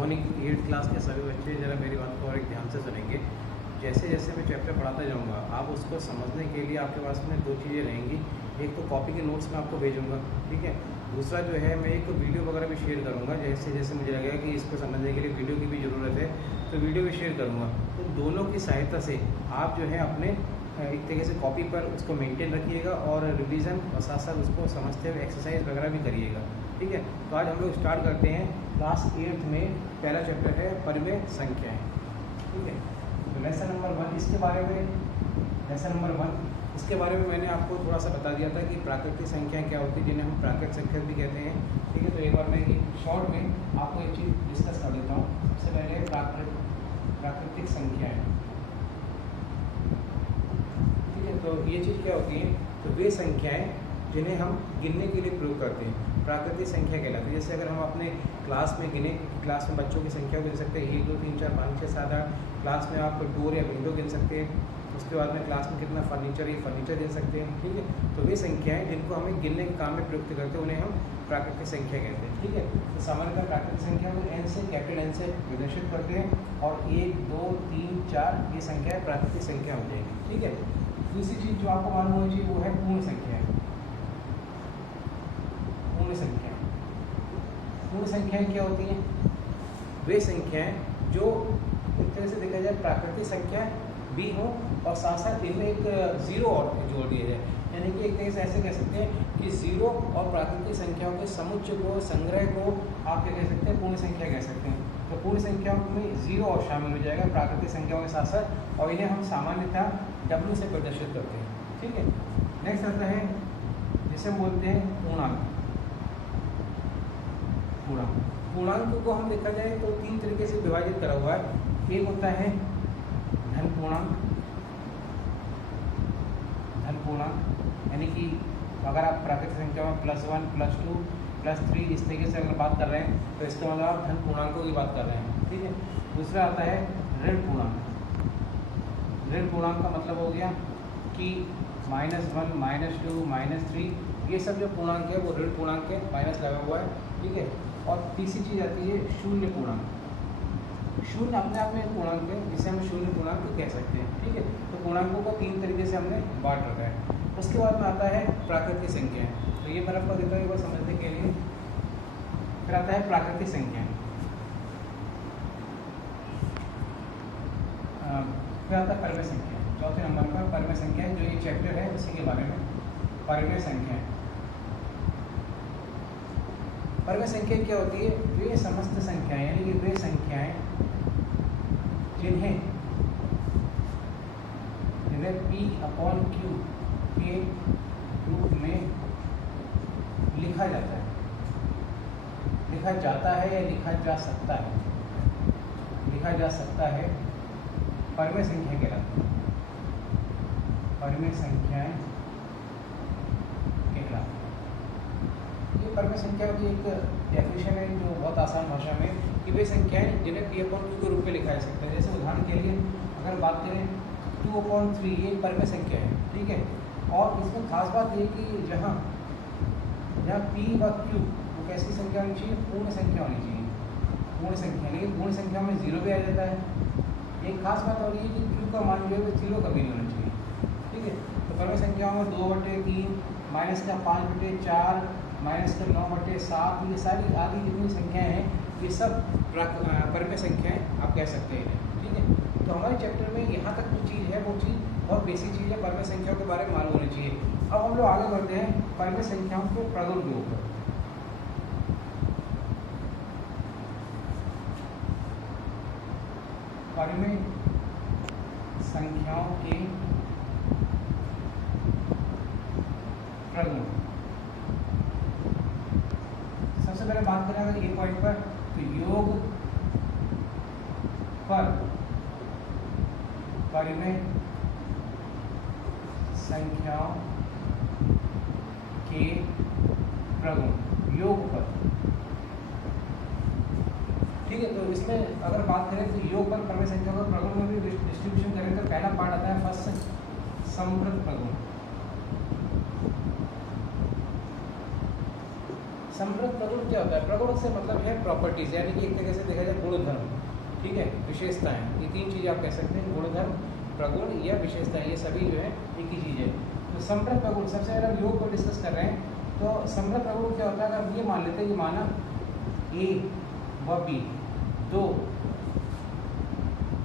Morning 8th class के सभी बच्चे ज़रा मेरी बात को और एक ध्यान से सुनेंगे। जैसे जैसे मैं चैप्टर पढ़ाता जाऊँगा, आप उसको समझने के लिए आपके पास में 2 चीज़ें रहेंगी। एक तो कॉपी के नोट्स मैं आपको भेजूँगा, ठीक है। दूसरा जो है, मैं एक वीडियो वगैरह भी शेयर करूँगा। जैसे जैसे मुझे लगेगा कि इसको समझने के लिए वीडियो की भी ज़रूरत है, तो वीडियो भी शेयर करूँगा। तो दोनों की सहायता से आप जो है अपने एक तरीके से कॉपी पर उसको मेंटेन रखिएगा और रिवीजन और साथ साथ उसको समझते हुए एक्सरसाइज वगैरह भी करिएगा, ठीक है। तो आज हम लोग स्टार्ट करते हैं क्लास 8th में। पहला चैप्टर है परिमेय संख्याएं, ठीक है। तो लेसन नंबर 1 इसके बारे में, लेसन नंबर 1 इसके बारे में मैंने आपको थोड़ा सा बता दिया था कि प्राकृतिक संख्याएं क्या होती है, जिन्हें हम प्राकृतिक संख्या भी कहते हैं, ठीक है। तो एक बार मैं शॉर्ट में आपको एक चीज़ डिस्कस कर देता हूँ। सबसे पहले प्राकृतिक संख्याएं, ठीक है। तो ये चीज़ क्या होती है, तो वे संख्याएं जिन्हें हम गिनने के लिए प्रयोग करते हैं प्राकृतिक संख्या कहलाती है। जैसे अगर हम अपने क्लास में गिने, क्लास में बच्चों की संख्या गिन सकते हैं 1 2 3 4 5 6 7 8। क्लास में आप डोर या विंडो गिन सकते हैं। उसके बाद में क्लास में कितना फर्नीचर है, फर्नीचर गिन सकते हैं, ठीक है। तो वे संख्याएं जिनको हमें गिनने के काम में प्रयुक्त करते हैं उन्हें हम प्राकृतिक संख्या कहते हैं, ठीक है। तो सामान्यतः प्राकृतिक संख्या को एन से, कैपिटल एन से विभाजित करते हैं और 1 2 3 4 ये संख्याएँ प्राकृतिक संख्या हो जाएगी, ठीक है। दूसरी चीज़ जो आपको मालूम होनी चाहिए वो है पूर्ण संख्याएँ। पूर्ण संख्याएँ, पूर्ण संख्याएँ क्या होती हैं? वे संख्याएँ जो एक तरह से देखा जाए प्राकृतिक संख्या भी हो और साथ साथ इनमें एक जीरो और जोड़ दिया जाए। यानी कि एक तरह से ऐसे कह सकते हैं कि जीरो और प्राकृतिक संख्याओं के समुच्चय को, संग्रह को आप क्या कह सकते हैं, पूर्ण संख्या कह सकते हैं। तो पूर्ण संख्याओं में जीरो और शामिल हो जाएगा प्राकृतिक संख्याओं के साथ साथ, और इन्हें हम सामान्यतः W से प्रदर्शित करते हैं, ठीक है। नेक्स्ट आता है जिसे हम बोलते हैं पूर्णांक। पूर्णांक को हम देखा जाए तो 3 तरीके से विभाजित करा हुआ है। एक होता है धन पूर्णांक, यानी कि अगर आप प्राकृतिक संख्या में +1 +2 +3 इस तरीके से अगर बात कर रहे हैं तो इसका मतलब आप धन पूर्णांकों की बात कर रहे हैं, ठीक है। दूसरा आता है ऋण पूर्णांक। ऋण पूर्णांक का मतलब हो गया कि -1 -2 -3 ये सब जो पूर्णांक है वो ऋण पूर्णांक है, माइनस लगा हुआ है, ठीक है। और तीसरी चीज़ आती है शून्य पूर्णांक। शून्य अपने आप में एक पूर्णांक है जिसे हम शून्य पूर्णांक कह सकते हैं, ठीक है। तो पूर्णांकों को 3 तरीके से हमने बांट रखा है। उसके बाद में आता है प्राकृतिक संख्या। तो ये मैं आपको देता हूँ एक बार समझने के लिए। फिर आता है प्राकृतिक संख्या, फिर आता है परिमेय संख्या। चौथे नंबर पर परिमेय संख्या जो ये चैप्टर है उसी के बारे में, परिमेय संख्या। परिमेय संख्या क्या होती है? वे समस्त संख्याएं, यानी कि वे संख्याएं जिन्हें P/Q के रूप में लिखा जाता है, लिखा जाता है या लिखा जा सकता है, लिखा जा सकता है, परिमेय संख्या कहलाती है। परिमेय संख्याएं कहलाती है। ये परिमेय संख्या की एक डेफिनेशन है जो बहुत आसान भाषा में, कि वे संख्याएं जिन्हें P/Q के रूप में लिखा जा सकता है। जैसे उदाहरण के लिए अगर बात करें 2/3 ये परिमेय संख्या है, ठीक है। और इसमें खास बात ये कि जहाँ P व Q वो कैसी संख्या होनी चाहिए? पूर्ण संख्या होनी चाहिए, पूर्ण संख्या। लेकिन पूर्ण संख्या में 0 भी आ जाता है। एक खास बात और ये कि Q का मान जो है वो 0 कभी नहीं होना चाहिए, ठीक है। तो परिमेय संख्याओं में 2/3, -5/4, -9/7 ये सारी आदि जितनी संख्याएँ हैं ये सब परिमेय संख्याएँ आप कह सकते हैं, ठीक है। तो हमारे चैप्टर में यहाँ तक जो चीज़ है वो चीज़ बहुत बेसिक चीज़ है, परिमेय संख्याओं के बारे में मालूम होनी चाहिए। अब हम लोग आगे बढ़ते हैं परिमेय संख्याओं के प्रगुण के ऊपर। परिमेय संख्याओं के प्रगुण। सबसे पहले बात करें अगर ये पॉइंट पर, तो योग पर परिमेय संख्याओं के प्रगुण, योग पर, ठीक है। तो इसमें अगर बात करें तो योग पर परिमेय संख्याओं का प्रगुण में भी डिस्ट्रीब्यूशन करें तो पहला पार्ट आता है फर्स्ट समवृत्त प्रगुण। संप्रत प्रगुण क्या होता है? प्रगुण से मतलब है प्रॉपर्टीज, यानी कि एक तरीके से देखा जाए गुणधर्म, ठीक है, विशेषताएं। ये तीन चीज़ें आप कह सकते हैं, गुणधर्म, प्रगुण या विशेषताएं, ये सभी जो है एक ही चीज़ है। तो संप्रत प्रगुण, सबसे पहले हम योग को डिस्कस कर रहे हैं। तो संप्रत प्रगुण क्या होता है? अगर हम ये मान लेते हैं कि माना ए व बी दो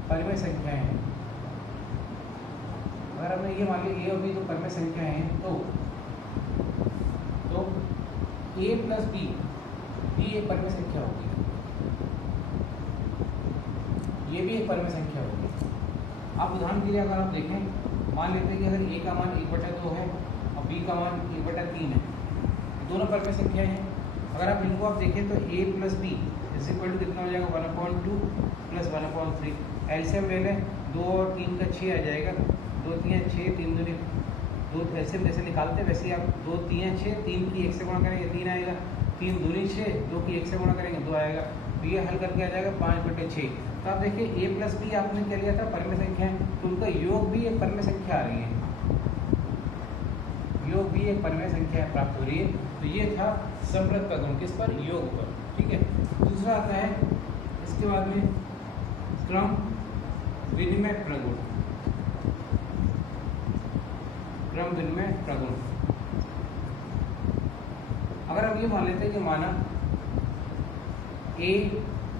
परिमेय संख्याएं हैं, अगर हमने ये मान लिया ए और बी दो परिमेय संख्याएं हैं, तो ए प्लस बी एक परिमेय संख्या होगी, ये भी एक परिमेय संख्या होगी। आप उदाहरण के लिए अगर आप देखें, मान लेते हैं कि अगर ए का मान 1/2 है और बी का मान 1/3 है, दोनों परिमेय संख्याएं हैं। अगर आप इनको आप देखें तो a plus B is equal to कितना हो जाएगा? 1/2 प्लस 1/3। एलसीएम ले लें, 2 और 3 का 6 आ जाएगा, 2 3 6, 3 दूनी 2, एलसीएम जैसे निकालते हैं वैसे ही आप 2 3 6, 3 की 1 से गुणा करेंगे 3 आएगा, 3 दूनी 6, 2 की 1 से गुणा करेंगे 2 आएगा। तो ये हल करके आ जाएगा 5/6। तो आप देखिए a प्लस बी आपने क्या लिया था? परिमेय संख्या है, तो उनका योग भी एक परिमेय संख्या आ रही है, योग भी एक परिमेय संख्या प्राप्त हो रही है। तो ये था संप्रत प्रगुण, किस पर? योग पर, ठीक है। दूसरा आता है इसके बाद में क्रम विनिमय प्रगुण, क्रम विनिमय प्रगुण। अगर हम ये मान लेते हैं कि माना ए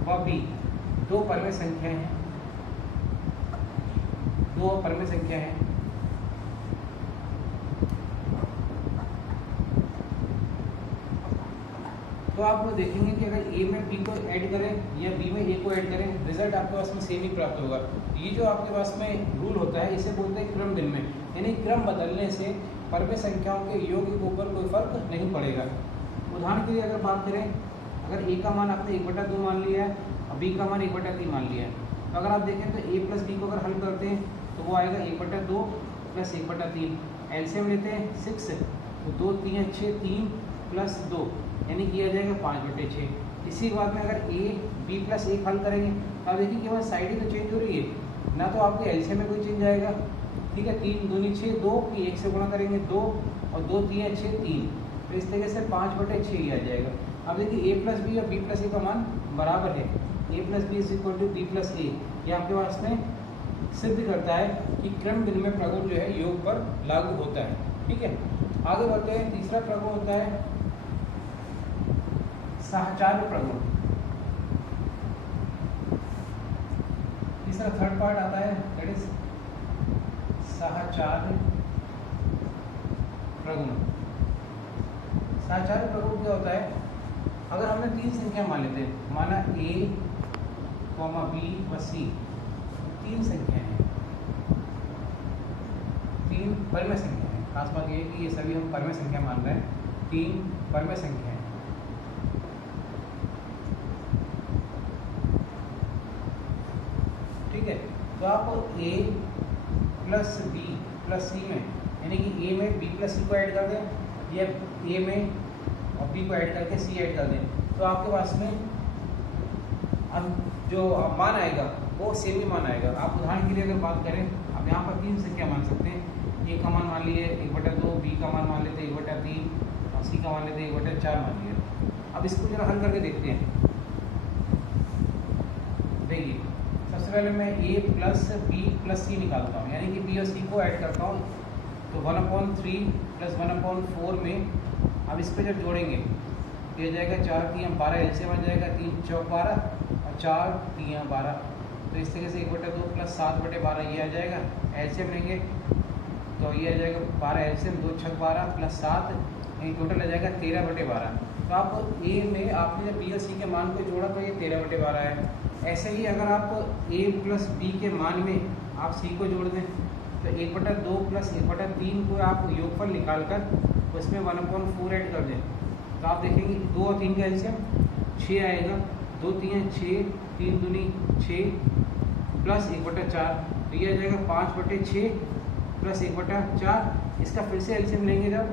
व बी दो परिमेय संख्याएं हैं, दो परिमेय संख्या है, तो आप देखेंगे कि अगर ए में बी को ऐड करें या बी में ए को ऐड करें, रिजल्ट आपके पास में सेम ही प्राप्त होगा। ये जो आपके पास में रूल होता है इसे बोलते हैं क्रम विनिमय, यानी क्रम बदलने से परिमेय संख्याओं के योग के ऊपर कोई फर्क नहीं पड़ेगा। उदाहरण के लिए अगर बात करें, अगर ए का मान आपने 1/2 मान लिया है और बी का मान 1/3 मान लिया है, तो अगर आप देखें तो ए प्लस बी को अगर हल करते हैं तो वो आएगा 1/2 प्लस 1/3। एलसीएम लेते हैं 6, तो 2 3 6, 3 प्लस 2 यानी किया जाएगा 5/6। इसी के बाद में अगर ए बी प्लस 1 हल करेंगे तो आप देखिए केवल साइड ही तो चेंज हो रही है, ना तो आपके एलसीएम में कोई चेंज आएगा, ठीक है। 3 दूनी 6, 2 की 1 से गुणा करेंगे 2 और 2 3 6, 3, तो इस तरीके से 5/6 ही आ जाएगा। अब देखिए ए प्लस बी और बी प्लस ए का मान बराबर है, A plus B is equal to B plus A. ये आपके पास में सिद्ध करता है कि क्रम विनिमय प्रगुण जो है योग पर लागू होता है, ठीक है। आगे बढ़ते हैं, तीसरा प्रगुण होता है साहचर्य प्रगुण। तीसरा थर्ड पार्ट आता है, दैट इज साहचर्य प्रगुण। साहचर्य प्रगुण क्या होता है? अगर हमने 3 संख्या मान लेते हैं, माना a, b व c, 3 संख्याएं हैं, 3 परिमेय संख्या है। खास बात ये है कि ये सभी हम परिमेय संख्या मान रहे हैं, 3 परिमेय संख्या है। ठीक है, तो आप a plus b plus c में, यानी कि a में b प्लस c को ऐड कर दें या a में और b को ऐड करके c ऐड कर दें, तो आपके पास में अब जो मान आएगा वो सेम ही मान आएगा। आप उदाहरण के लिए अगर बात करें, आप यहाँ पर 3 संख्या मान सकते हैं, ए का मान मान लिए 1/2, बी का मान मान लेते 1/3 और सी का मान लेते 1/4 मान लिया। अब इसको जरा हल करके देखते हैं। देखिए, सबसे पहले मैं a प्लस बी प्लस सी निकालता हूँ, यानी कि बी और सी को ऐड करता हूँ, तो 1/3 प्लस 1/4 में अब इस पर जब जोड़ेंगे ये जाएगा 4 3 12, एलसीएम आ जाएगा 3 4 12 और 4 3 12, तो इस तरीके से 1/2 प्लस 7/12 ये आ जाएगा। एलसीएम लेंगे तो ये आ जाएगा 12, एलसीएम 2 6 12 प्लस 7, ये टोटल आ जाएगा 13/12। तो आप ए में आपने जब बी और सी के मान को जोड़ा तो ये 13/12 है। ऐसे ही अगर आप ए प्लस बी के मान में आप सी को जोड़ दें तो 1/2 प्लस 1/3 को आप योगफल निकाल कर उसमें 1/4 ऐड कर दें, तो आप देखेंगे 2 और 3 का एलसीएम 6 आएगा, 2 3 6, 3 दूनी 6 प्लस 1/4, तो ये आ जाएगा 5/6 प्लस 1/4। इसका फिर से एलसीएम लेंगे जब,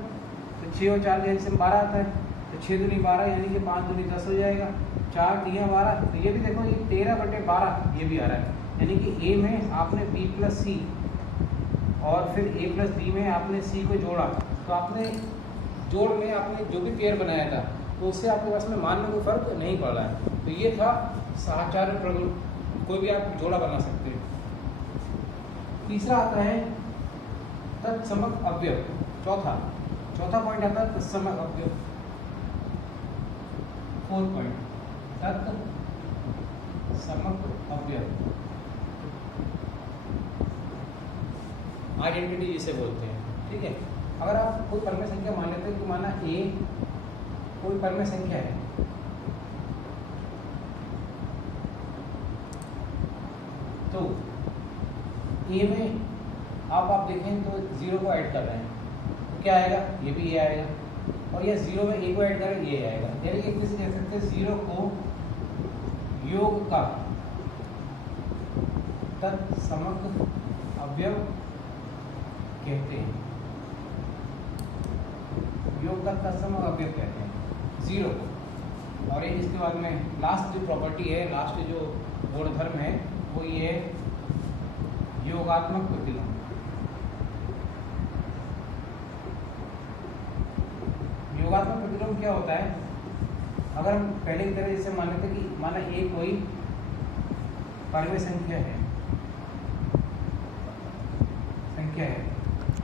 तो 6 और 4 का एलसीएम 12 आता है, तो 6 दूनी 12 यानी कि 5 दूनी 10 हो जाएगा, 4 3 12, तो ये भी देखो ये 13/12 ये भी आ रहा है। यानी कि ए में आपने बी प्लस सी और फिर a प्लस बी में आपने c को जोड़ा, तो आपने जोड़ में आपने जो भी पेयर बनाया था तो उससे आपके पास में मान में कोई फर्क नहीं पड़ रहा है। तो ये था साहचर्य प्रगुण, कोई भी आप जोड़ा बना सकते हैं। तीसरा आता है तत्समक अवयव। चौथा पॉइंट आता है तत्समक अवयव। 4 पॉइंट तत्समक अवयव, आइडेंटिटी जिसे बोलते हैं। ठीक है, अगर आप कोई परिमेय संख्या मान लेते हैं कि माना ए कोई परिमेय संख्या है, तो ए में आप देखें तो 0 को ऐड कर रहे हैं तो क्या आएगा, ये भी ए आएगा, और ये 0 में ए को ऐड करें ये आएगा। यानी एक तरह से कह सकते हैं 0 को योग का तत्समक अवयव कहते हैं। योग का तत्समक अवयव कहते हैं 0 को। और एक इसके बाद में लास्ट जो प्रॉपर्टी है, लास्ट जो गुणधर्म है वो ये है योगात्मक प्रतिलोम। योगात्मक प्रतिलोम क्या होता है, अगर हम पहले की तरह जैसे मान लेते कि माना ए कोई परिमेय संख्या है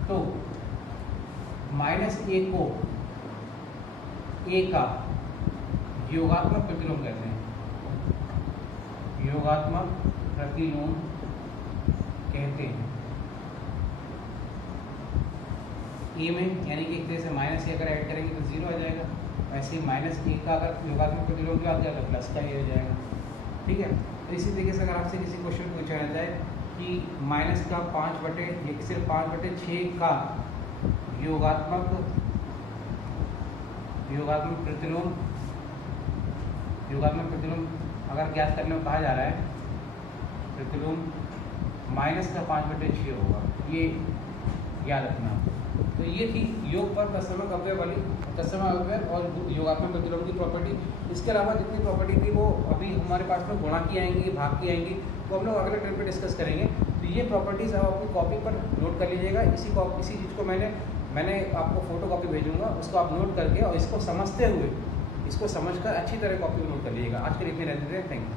तो -a को a का योगात्मक प्रतिलोम कहते हैं। योगात्मक प्रतिलोम कहते हैं ए में, यानी कि एक तरह से माइनस ए अगर ऐड करेंगे तो 0 आ जाएगा। ऐसे ही -a का अगर योगात्मक प्रतिलोम जो आ गया तो प्लस का ये आ जाएगा। ठीक है, तो इसी तरीके से अगर आपसे किसी क्वेश्चन पूछा जाता है कि माइनस का 5/6 का योगात्मक प्रतिलोम अगर ज्ञात करने को कहा जा रहा है, प्रतिलोम माइनस का 5/6 होगा, ये याद रखना। तो ये थी योग पर तत्समक अवयव वाली, तत्समक अवयव और योगात्मक प्रतिलोम की प्रॉपर्टी। इसके अलावा जितनी प्रॉपर्टी थी वो अभी हमारे पास में गुणा की आएंगी, भाग की आएंगी, तो हम लोग अगले ट्रेन पे डिस्कस करेंगे। तो ये प्रॉपर्टीज़ आप अपनी कॉपी पर नोट कर लीजिएगा। इसी चीज़ को मैंने आपको फोटो कॉपी भेजूंगा, उसको आप नोट करके और इसको समझते हुए, इसको समझकर अच्छी तरह कॉपी में नोट कर लीजिएगा। आज के लिए इतने रहते थे, थैंक यू।